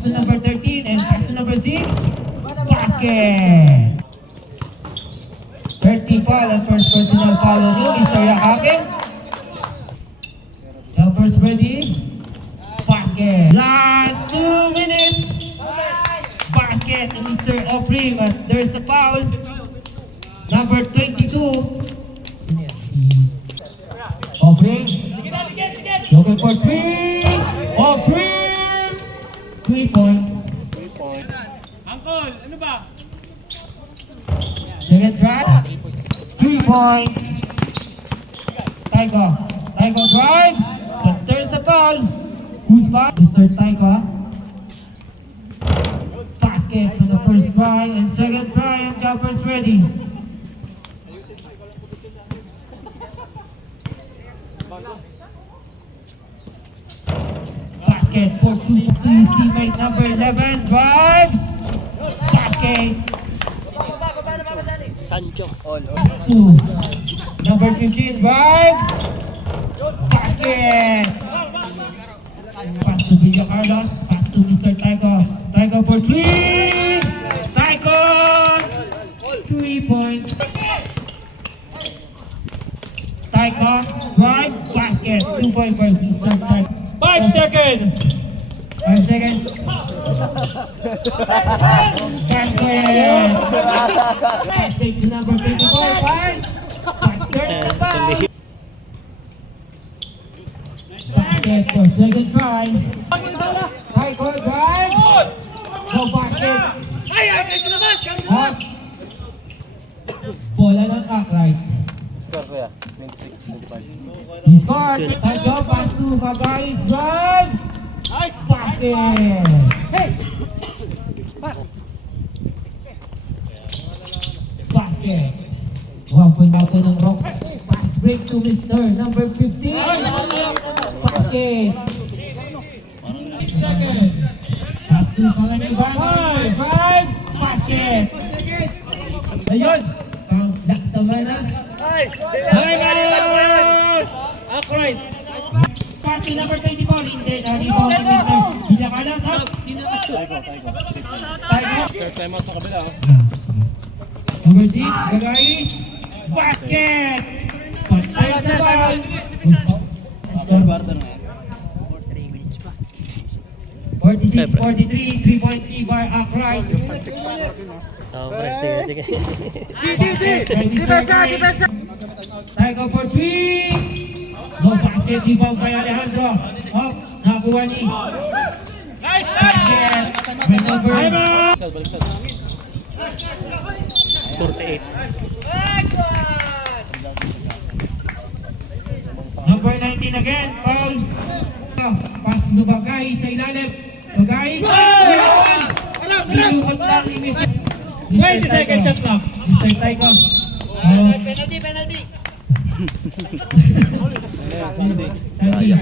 Pass to number 13 and pass to number 6. Basket! 30 foul and first personal foul on you, Mr. Yakapin. Jumpers ready. Basket. Last 2 minutes. Basket to Mr. Opry, but there's a foul. Number 22. Opry. Looking for 3. Opry. 3 points. Uncle, ano ba? Second try. 3 points. Taiko drives, but there's a foul. Who's back? Mr. Taiko. Basket for the first try and second try, and Jumpers ready. Basket for his teammate number 11 drives. Basket. Sancho. Two. Number 15 drives. Basket. Pass to Villa Carlos. Pass to Mr. Taiko. Taiko for 3. Taiko. 3 points. Taiko drive. Basket. 2 points for Mr. Taiko. 5 seconds! 5 seconds. Basket. Basket to number 24. Five. There's the foul. Basket for second try. Taiko drive. No basket. Hot. Bola ng upright. Score ko ya. 26-25. He scored. Sancho pass to Magais drive. Basket. Hey. Basket. 1 point out ng Rocks. Pass break to Mr. number 15. Basket. 8 seconds. Pass to Panganiban. Drive. Basket. Ayun. Laksama na. Upright! Pass to number 24. Hindi. Rebound to Mr. Villa Carlos. Up. Sino na shoot? Taiko. Third time out sa kabila. Number 6, Gagais. Basket! But there's a foul. Score quarter na. 46-43, 3-point lead by Upright. Sige. Taiko for 3. No basket, rebound by Alejandro. Up, nakuha ni. Basket! With number... Baliktad. 48. Number 19 again, foul. Pass to Bagay sa ilalim. Bagay! Niluhod lang ni Mr. 20 seconds shot clock. Mr. Taiko. Penalty! Sandy.